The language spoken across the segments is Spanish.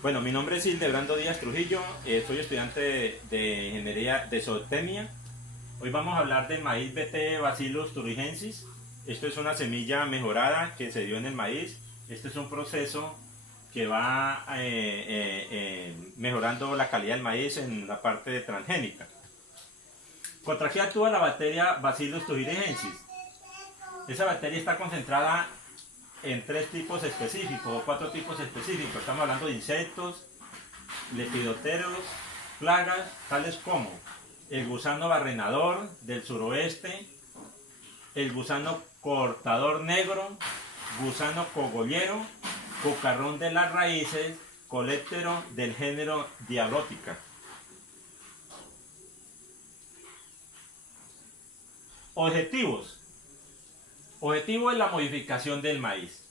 Bueno, mi nombre es Hildebrando Díaz Trujillo, soy estudiante de Ingeniería de Zootecnia. Hoy vamos a hablar del maíz BT Bacillus thuringiensis. Esto es una semilla mejorada que se dio en el maíz. Este es un proceso que va mejorando la calidad del maíz en la parte transgénica. ¿Contra qué actúa la bacteria Bacillus thuringiensis? Esa bacteria está concentrada en 3 tipos específicos o 4 tipos específicos. Estamos hablando de insectos, lepidópteros, plagas, tales como el gusano barrenador del suroeste, el gusano cortador negro, gusano cogollero, cucarrón de las raíces, coléptero del género Diablotica. Objetivos. Objetivo es la modificación del maíz.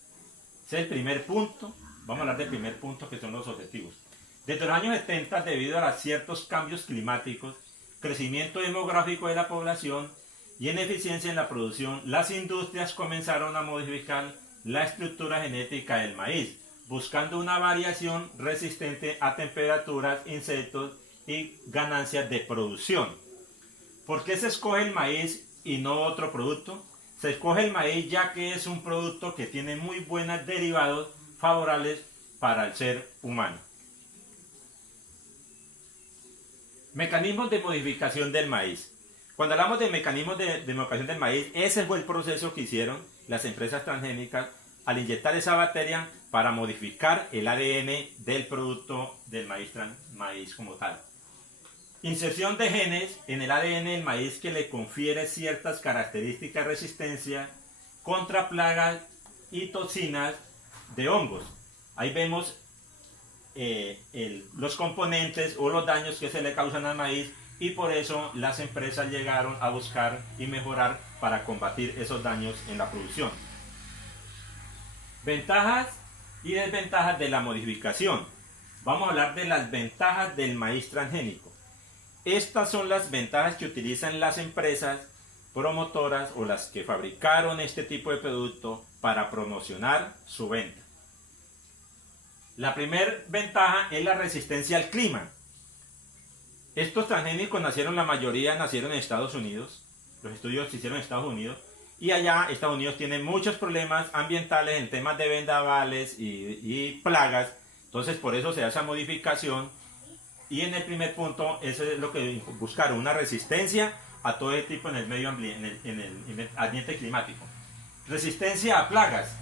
Ese es el primer punto. Vamos a hablar del primer punto, que son los objetivos. Desde los años 70, debido a ciertos cambios climáticos, crecimiento demográfico de la población y ineficiencia en la producción, las industrias comenzaron a modificar la estructura genética del maíz, buscando una variación resistente a temperaturas, insectos y ganancias de producción. ¿Por qué se escoge el maíz y no otro producto? Se escoge el maíz ya que es un producto que tiene muy buenos derivados favorables para el ser humano. Mecanismos de modificación del maíz. Cuando hablamos de mecanismos de modificación del maíz, ese fue el proceso que hicieron las empresas transgénicas al inyectar esa bacteria para modificar el ADN del producto del maíz como tal. Inserción de genes en el ADN del maíz que le confiere ciertas características de resistencia contra plagas y toxinas de hongos. Ahí vemos los componentes o los daños que se le causan al maíz, y por eso las empresas llegaron a buscar y mejorar para combatir esos daños en la producción. Ventajas y desventajas de la modificación. Vamos a hablar de las ventajas del maíz transgénico. Estas son las ventajas que utilizan las empresas promotoras o las que fabricaron este tipo de producto para promocionar su venta. La primera ventaja es la resistencia al clima. Estos transgénicos la mayoría nacieron en Estados Unidos. Los estudios se hicieron en Estados Unidos. Y allá Estados Unidos tiene muchos problemas ambientales en temas de vendavales y plagas. Entonces por eso se hace esa modificación. Y en el primer punto, eso es lo que buscaron, una resistencia a todo este tipo en el medio ambiente, en el ambiente climático. Resistencia a plagas.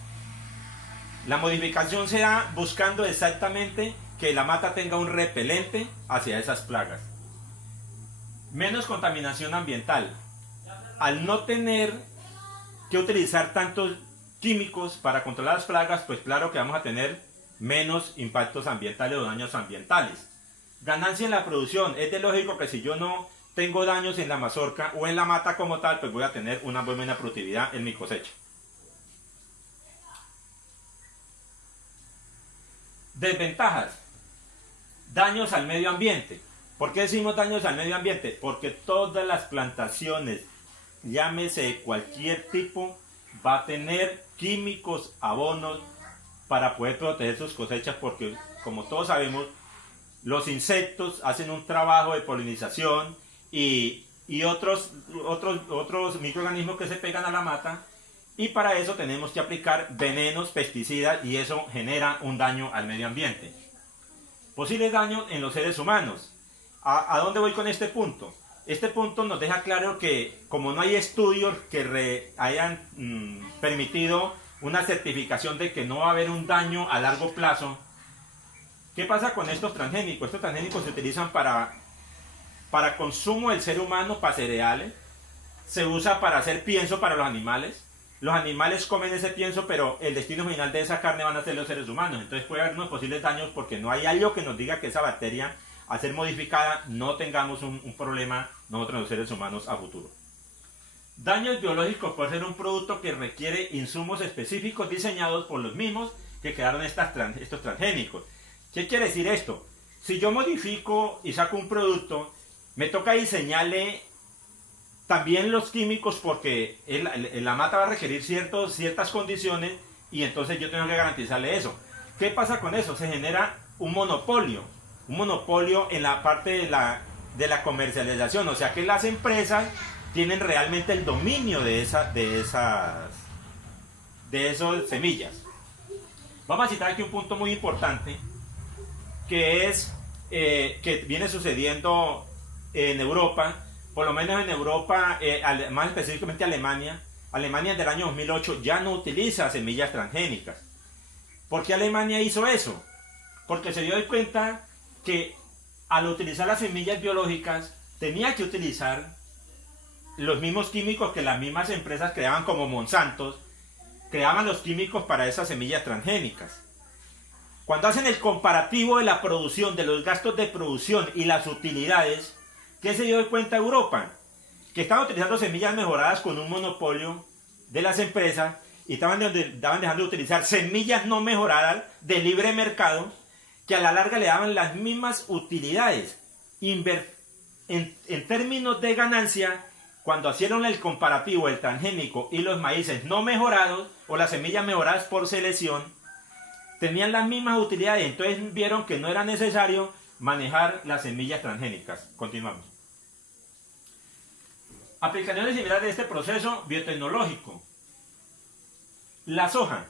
La modificación se da buscando exactamente que la mata tenga un repelente hacia esas plagas. Menos contaminación ambiental. Al no tener que utilizar tantos químicos para controlar las plagas, pues claro que vamos a tener menos impactos ambientales o daños ambientales. Ganancia en la producción. Es de lógico que si yo no tengo daños en la mazorca o en la mata como tal, pues voy a tener una buena productividad en mi cosecha. Desventajas. Daños al medio ambiente. ¿Por qué decimos daños al medio ambiente? Porque todas las plantaciones, llámese cualquier tipo, va a tener químicos, abonos para poder proteger sus cosechas, porque como todos sabemos, los insectos hacen un trabajo de polinización y otros microorganismos que se pegan a la mata, y para eso tenemos que aplicar venenos, pesticidas, y eso genera un daño al medio ambiente. Posibles daños en los seres humanos. ¿A dónde voy con este punto? Este punto nos deja claro que como no hay estudios que hayan permitido una certificación de que no va a haber un daño a largo plazo, ¿qué pasa con estos transgénicos? Estos transgénicos se utilizan para consumo del ser humano, para cereales. Se usa para hacer pienso para los animales. Los animales comen ese pienso, pero el destino final de esa carne van a ser los seres humanos. Entonces puede haber unos posibles daños porque no hay algo que nos diga que esa bacteria, al ser modificada, no tengamos un problema nosotros los seres humanos a futuro. Daños biológicos por ser un producto que requiere insumos específicos diseñados por los mismos que crearon estos transgénicos. ¿Qué quiere decir esto? Si yo modifico y saco un producto, me toca diseñarle también los químicos, porque la mata va a requerir ciertas condiciones, y entonces yo tengo que garantizarle eso. ¿Qué pasa con eso? Se genera un monopolio en la parte de la comercialización, o sea que las empresas tienen realmente el dominio de esas semillas. Vamos a citar aquí un punto muy importante que es que viene sucediendo en Europa, por lo menos en Europa, más específicamente Alemania. Alemania del año 2008 ya no utiliza semillas transgénicas. ¿Por qué Alemania hizo eso? Porque se dio cuenta que al utilizar las semillas biológicas tenía que utilizar los mismos químicos que las mismas empresas creaban, como Monsanto, creaban los químicos para esas semillas transgénicas. Cuando hacen el comparativo de la producción, de los gastos de producción y las utilidades, ¿qué se dio cuenta Europa? Que estaban utilizando semillas mejoradas con un monopolio de las empresas y estaban dejando de utilizar semillas no mejoradas de libre mercado, que a la larga le daban las mismas utilidades. En términos de ganancia, cuando hicieron el comparativo del transgénico y los maíces no mejorados o las semillas mejoradas por selección, tenían las mismas utilidades. Entonces vieron que no era necesario manejar las semillas transgénicas. Continuamos. Aplicaciones similares de este proceso biotecnológico. La soja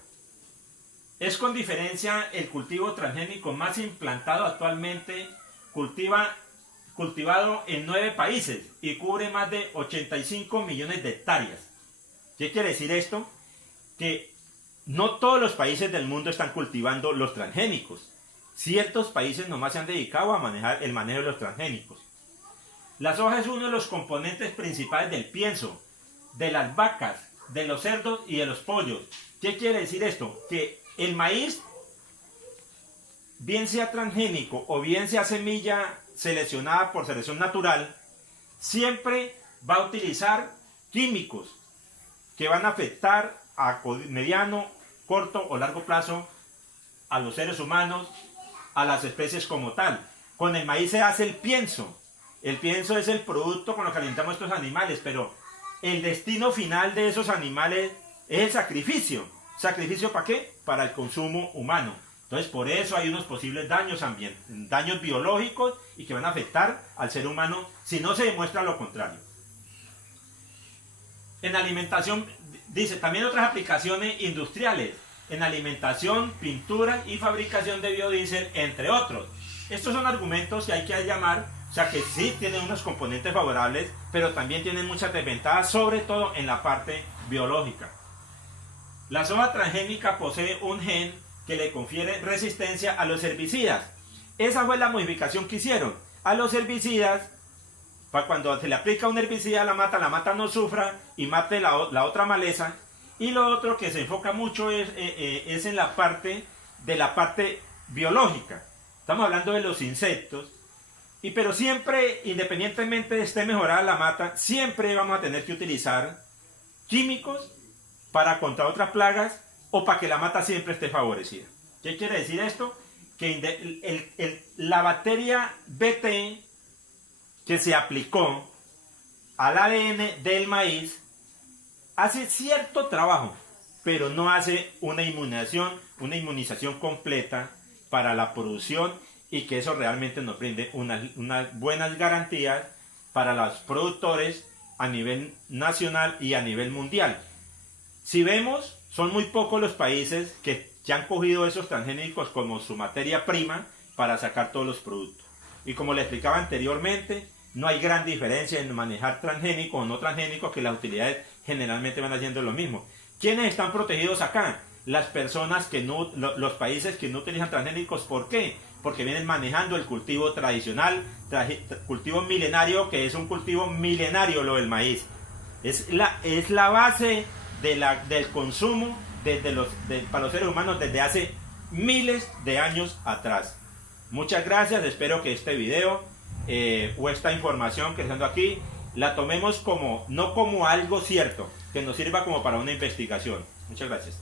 es con diferencia el cultivo transgénico más implantado actualmente, cultivado en 9 países y cubre más de 85 millones de hectáreas. ¿Qué quiere decir esto? Que no todos los países del mundo están cultivando los transgénicos. Ciertos países nomás se han dedicado a manejar el manejo de los transgénicos. La soja es uno de los componentes principales del pienso, de las vacas, de los cerdos y de los pollos. ¿Qué quiere decir esto? Que el maíz, bien sea transgénico o bien sea semilla seleccionada por selección natural, siempre va a utilizar químicos que van a afectar a mediano, corto o largo plazo a los seres humanos, a las especies como tal. Con el maíz se hace el pienso. El pienso es el producto con lo que alimentamos a estos animales, pero el destino final de esos animales es el sacrificio. ¿Sacrificio para qué? Para el consumo humano. Entonces, por eso hay unos posibles daños biológicos y que van a afectar al ser humano si no se demuestra lo contrario. En alimentación, dice, también otras aplicaciones industriales. En alimentación, pintura y fabricación de biodiesel, entre otros. Estos son argumentos que hay que llamar, o sea que sí tienen unos componentes favorables, pero también tienen muchas desventajas, sobre todo en la parte biológica. La soja transgénica posee un gen que le confiere resistencia a los herbicidas. Esa fue la modificación que hicieron. A los herbicidas, para cuando se le aplica un herbicida a la mata no sufra y mate la otra maleza. Y lo otro que se enfoca mucho es en la parte biológica. Estamos hablando de los insectos. Pero siempre, independientemente de esté mejorada la mata, siempre vamos a tener que utilizar químicos para contra otras plagas o para que la mata siempre esté favorecida. ¿Qué quiere decir esto? Que la bacteria BT que se aplicó al ADN del maíz hace cierto trabajo, pero no hace una inmunización completa para la producción y que eso realmente nos brinde unas buenas garantías para los productores a nivel nacional y a nivel mundial. Si vemos, son muy pocos los países que ya han cogido esos transgénicos como su materia prima para sacar todos los productos. Y como le explicaba anteriormente, no hay gran diferencia en manejar transgénicos o no transgénicos, que las utilidades generalmente van haciendo lo mismo. ¿Quiénes están protegidos acá? Las personas los países que no utilizan transgénicos. ¿Por qué? Porque vienen manejando el cultivo tradicional, cultivo milenario, que es un cultivo milenario lo del maíz. Es la base del consumo para los seres humanos desde hace miles de años atrás. Muchas gracias, espero que este video o esta información que estoy dando aquí la tomemos no como algo cierto, que nos sirva como para una investigación. Muchas gracias.